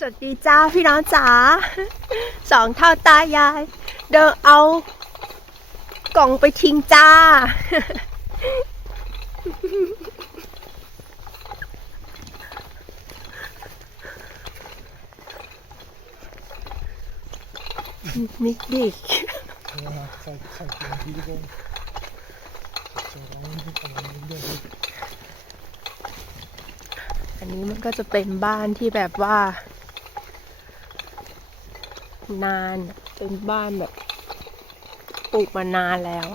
สวัสดีจ้าพี่น้องจ๋าสองเท่าตายาย เดินเอากล่องไปทิ้งจ้า มิกดิกอันนี้มันก็จะเป็นบ้านที่แบบว่า นานจนบ้านแบบปลูกมานานแล้ว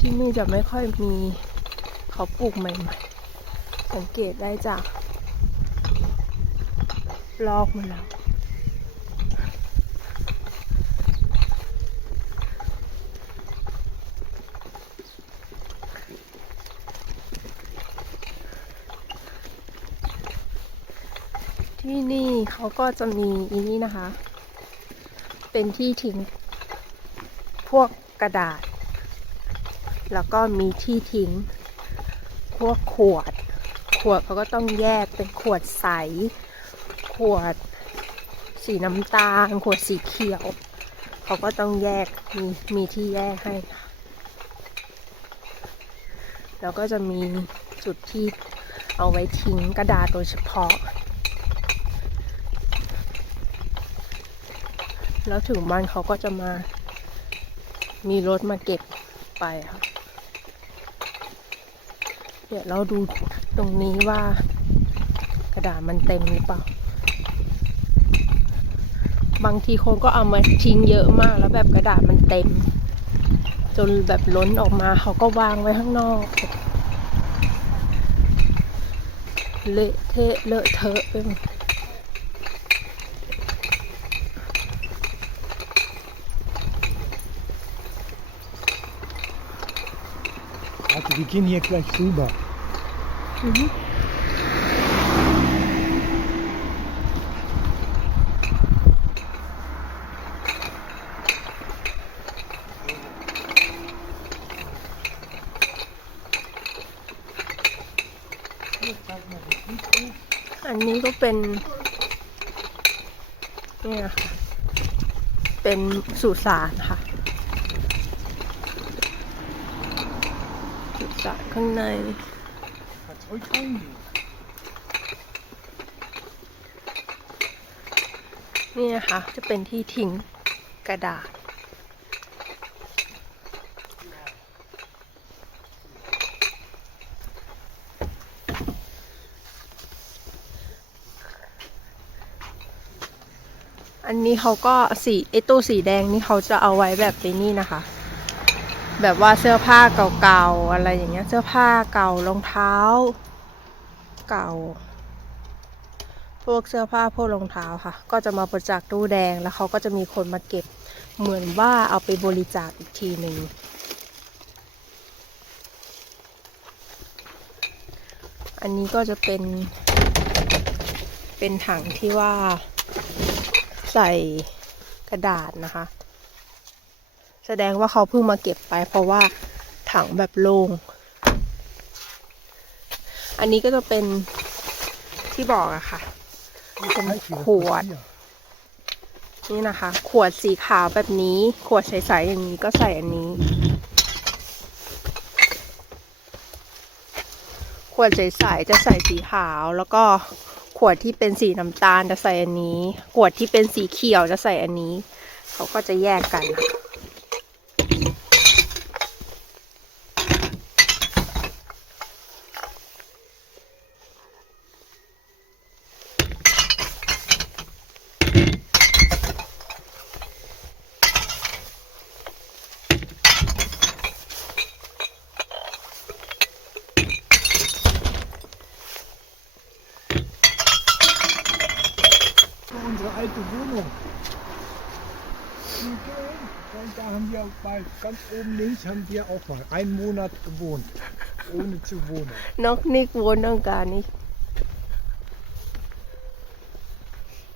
ที่นี่จะไม่ค่อยมีเขาปลูกใหม่ๆ สังเกตได้จากลอกมาแล้ว ที่นี่เขาก็จะมีอีนี่นะคะ เป็นที่ทิ้งพวกกระดาษ แล้วก็มีที่ทิ้งพวกขวด ขวดเขาก็ต้องแยกเป็นขวดใส ขวดสีน้ำตาล ขวดสีเขียว เขาก็ต้องแยก มีมีที่แยกให้ค่ะแล้วก็จะมีจุดที่เอาไว้ทิ้งกระดาษโดยเฉพาะ แล้วถึงบ้านเขาก็จะมา มีรถมาเก็บไปค่ะ เดี๋ยวเราดูตรงนี้ว่ากระดาษมันเต็มหรือเปล่า บางทีคนก็เอามาทิ้งเยอะมากแล้วแบบกระดาษมันเต็ม จนแบบล้นออกมาเขาก็วางไว้ข้างนอกเละเทะเลอะเทอะไปหมด wir gehen hier gleich rüber. อือฮึอันนี้ก็เป็นเนี่ยเป็นสุสานค่ะ สุสานข้างใน นี่นะคะ จะเป็นที่ทิ้งกระดาษ อันนี้เขาก็สีไอตู้สีแดงนี่เขาจะเอาไว้แบบในนี่นะคะ แบบว่าเสื้อผ้าเก่าๆอะไรอย่างเงี้ย เสื้อผ้าเก่ารองเท้า เก่า พวกเสื้อผ้าพวกรองเท้าค่ะ ก็จะมาบริจาคตู้แดงแล้วเขาก็จะมีคนมาเก็บเหมือนว่าเอาไปบริจาคอีกทีหนึ่งอันนี้ก็จะเป็น เป็นถังที่ว่าใส่กระดาษนะคะ แสดงว่าเขาเพิ่งมาเก็บไป เพราะว่าถังแบบโล่ง อันนี้ก็จะเป็นที่บอกอะค่ะเป็นขวด นี่นะคะ ขวดสีขาวแบบนี้ ขวดใสๆอย่างนี้ก็ใส่อันนี้ ขวดใสๆจะใส่สีขาวแล้วก็ขวดที่เป็นสีน้ำตาลจะใส่อันนี้ ขวดที่เป็นสีเขียวจะใส่อันนี้ เขาก็จะแยกกันนะ คะ Unsere alte Wohnung. Und Da haben wir bei ganz oben links haben wir auch mal einen Monat gewohnt, ohne zu wohnen. นกนิกวนนองการนี่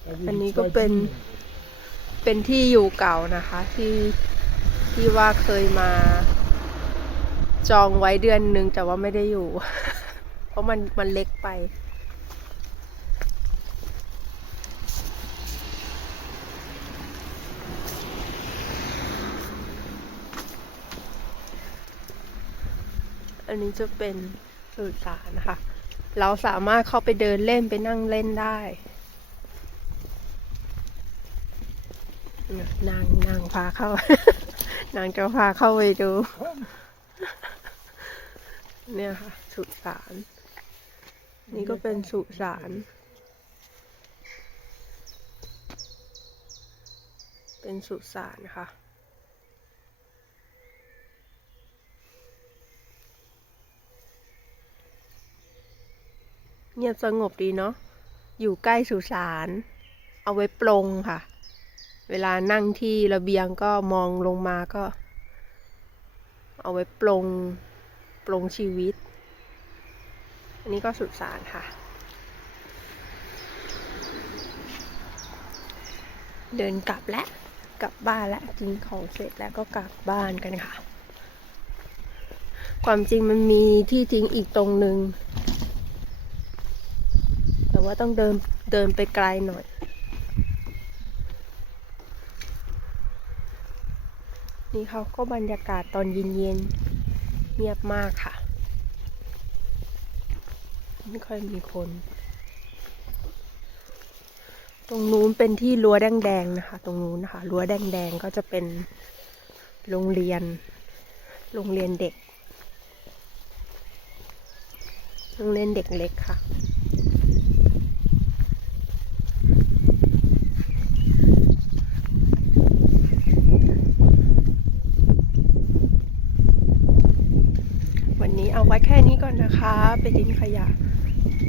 Da wir Wenn die ich zwei bin- Bienen- เป็นที่อยู่เก่านะคะ ที่ที่ว่าเคยมา จองไว้เดือนหนึ่งแต่ว่าไม่ได้อยู่ เพราะมันมันเล็กไป อันนี้จะเป็นสุสานนะคะ เราสามารถเข้าไปเดินเล่นไปนั่งเล่นได้นางนางพาเข้า นางจะพาเข้าไปดู เนี่ยค่ะ สุสาน นี่ก็เป็นสุสาน เป็นสุสานค่ะ เงียบสงบดีเนาะ อยู่ใกล้สุสาน เอาไว้ปลงค่ะ เวลานั่งที่ระเบียงก็มองลงมาก็ เอาไว้ปลงปลงชีวิต อันนี้ก็สุสานค่ะ เดินกลับแล้ว กลับบ้านแล้วกินของเสร็จแล้วก็กลับบ้านกันค่ะ ความจริงมันมีที่ทิ้งอีกตรงหนึ่ง ว่าต้องเดินเดินไปไกลหน่อย นี่เขาก็บรรยากาศตอนเย็นๆเงียบมากค่ะ ไม่ค่อยมีคน ตรงนู้นเป็นที่รั้วแดงๆนะคะ ตรงนู้นนะคะรั้วแดงๆก็จะเป็นโรงเรียน โรงเรียนเด็กโรงเรียนเด็กเล็กค่ะ วันนี้เอา ไว้แค่นี้ก่อนนะคะ ไปทิ้งขยะ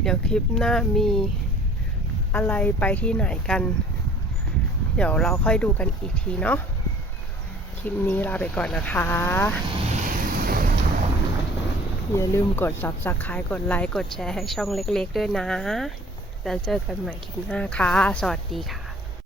เดี๋ยวคลิปหน้ามีอะไรไปที่ไหนกัน เดี๋ยวเราค่อยดูกันอีกทีเนาะ คลิปนี้ลาไปก่อนนะคะ อย่าลืมกด subscribe กดไลค์ กดแชร์ให้ช่องเล็กๆด้วยนะ แล้วเจอกันใหม่คลิปหน้าค่ะ สวัสดีค่ะ